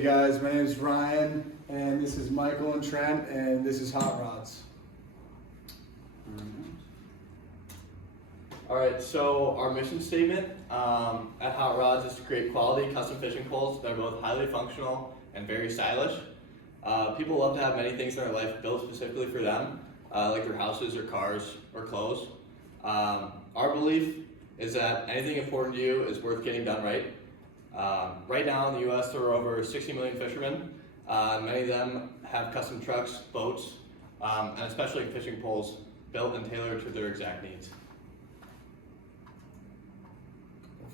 Hey guys, my name is Ryan, and this is Michael and Trent, and this is Hot Rods. All right, so our mission statement at Hot Rods is to create quality custom fishing poles that are both highly functional and very stylish. People love to have many things in their life built specifically for them, like their houses or cars or clothes. Our belief is that anything important to you is worth getting done right. Right now in the US, there are over 60 million fishermen. Many of them have custom trucks, boats, and especially fishing poles built and tailored to their exact needs.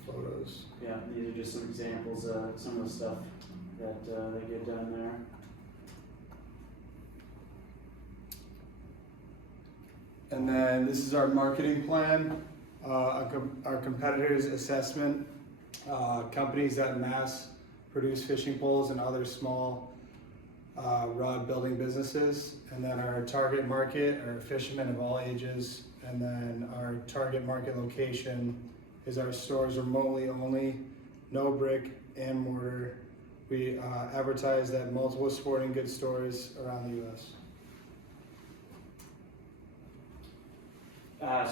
Photos. Yeah, these are just some examples of some of the stuff that they get done there. And then this is our marketing plan, our competitors' assessment, companies that mass produce fishing poles and other small rod building businesses. And then our target market are fishermen of all ages. And then our target market location is our stores remotely only, no brick and mortar. We advertise at multiple sporting goods stores around the U.S.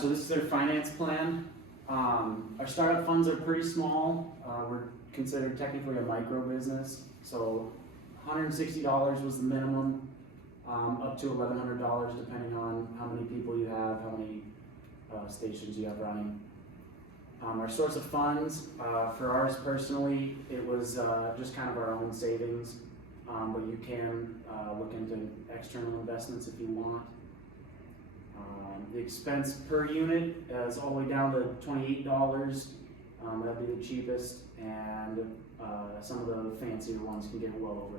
So this is their finance plan. Our startup funds are pretty small. We're considered technically a micro business. So $160 was the minimum, up to $1,100 depending on how many people you have, how many stations you have running. Our source of funds, for ours personally, it was just kind of our own savings, but you can look into external investments if you want. The expense per unit is all the way down to $28. That'd be the cheapest, and some of the fancier ones can get well over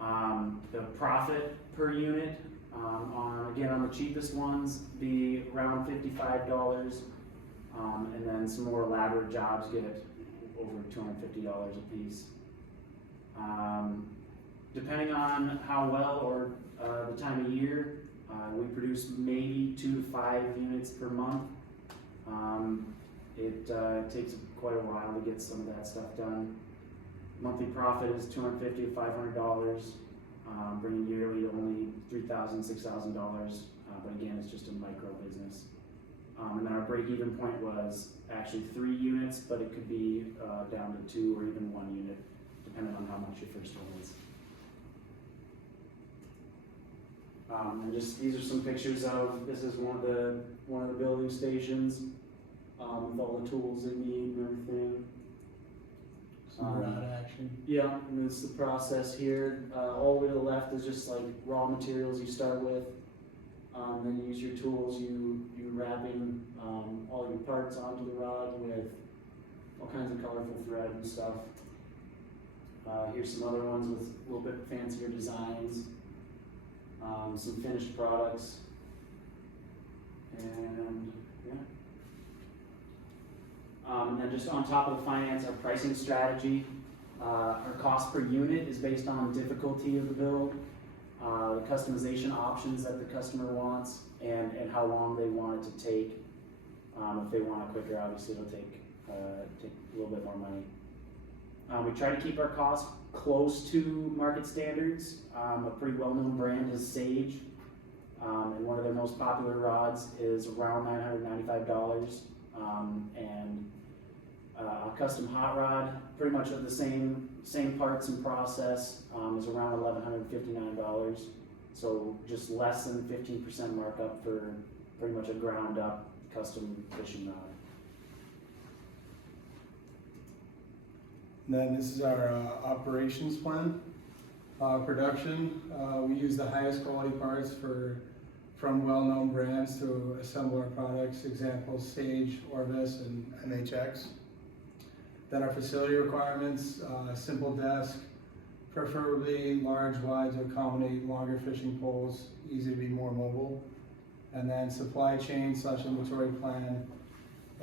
$1,000. The profit per unit on the cheapest ones be around $55. And then some more elaborate jobs get over $250 a piece. Depending on how well or the time of year, we produce maybe 2 to 5 units per month. It takes quite a while to get some of that stuff done. Monthly profit is $250 to $500, bringing yearly to only $3,000, $6,000. But again, it's just a micro business. And then our break-even point was actually 3 units, but it could be down to 2 or even 1 unit, depending on how much your first one is. And just these are some pictures of, this is one of the building stations with all the tools they need and everything. Some rod action. Yeah, and this is the process here. All the way to the left is just like raw materials you start with. Then you use your tools, you're wrapping all your parts onto the rod with all kinds of colorful thread and stuff. Here's some other ones with a little bit fancier designs, some finished products, and yeah. And then just on top of the finance, our pricing strategy, our cost per unit is based on difficulty of the build. The customization options that the customer wants, and how long they want it to take. If they want it quicker, obviously it'll take a little bit more money. We try to keep our costs close to market standards. A pretty well-known brand is Sage, and one of their most popular rods is around $995. And a custom hot rod, pretty much of the same parts and process, is around $1,159. So just less than 15% markup for pretty much a ground up custom fishing rod. And then this is our operations plan. Production, we use the highest quality parts from well-known brands to assemble our products, examples Sage, Orvis, and MHX. Then our facility requirements, simple desk, preferably large, wide to accommodate longer fishing poles, easy to be more mobile. And then supply chain / inventory plan.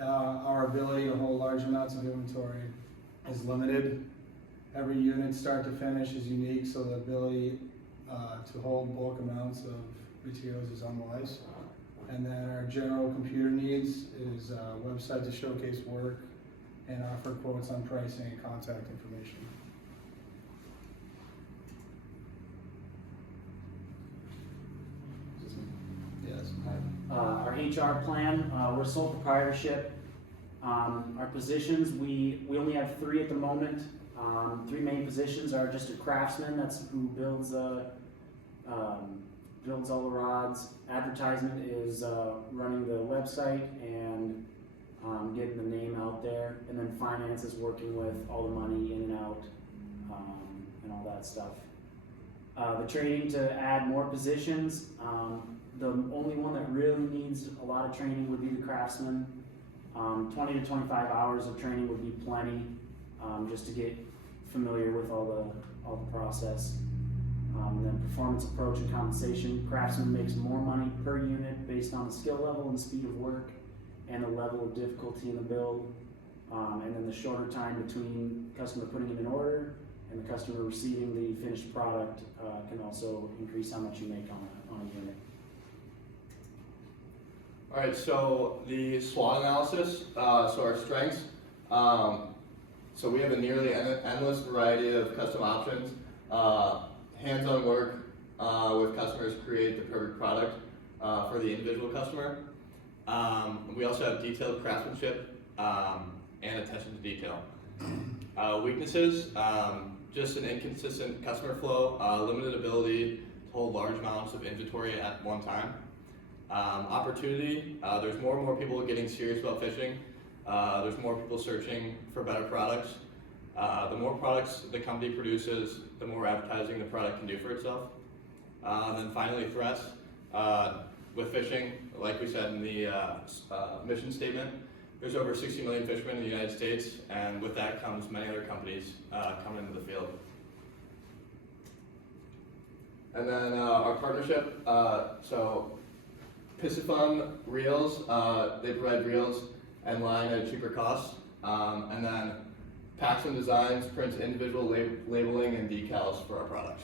Our ability to hold large amounts of inventory is limited. Every unit start to finish is unique, so the ability to hold bulk amounts of materials is unwise. And then our general computer needs is a website to showcase work and offer quotes on pricing and contact information. HR plan, we're a sole proprietorship. Our positions, we only have 3 at the moment. 3 main positions are just a craftsman, that's who builds all the rods. Advertisement is running the website and getting the name out there. And then finance is working with all the money in and out and all that stuff. The training to add more positions, the only one that really needs a lot of training would be the craftsman. 20 to 25 hours of training would be plenty, just to get familiar with all the process. And then performance approach and compensation. Craftsman makes more money per unit based on the skill level and speed of work and the level of difficulty in the build. And then the shorter time between customer putting in an order and the customer receiving the finished product can also increase how much you make on a unit. All right, so the SWOT analysis, so our strengths. So we have a nearly endless variety of custom options. Hands-on work with customers to create the perfect product for the individual customer. We also have detailed craftsmanship and attention to detail. Weaknesses, just an inconsistent customer flow, limited ability to hold large amounts of inventory at one time. Opportunity, there's more and more people getting serious about fishing. There's more people searching for better products. The more products the company produces, the more advertising the product can do for itself. And then finally, threats. With fishing, like we said in the mission statement, there's over 60 million fishermen in the United States, and with that comes many other companies coming into the field. And then our partnership, so Piscifun reels, they provide reels and line at a cheaper cost. And then Paxton Designs prints individual labeling and decals for our products.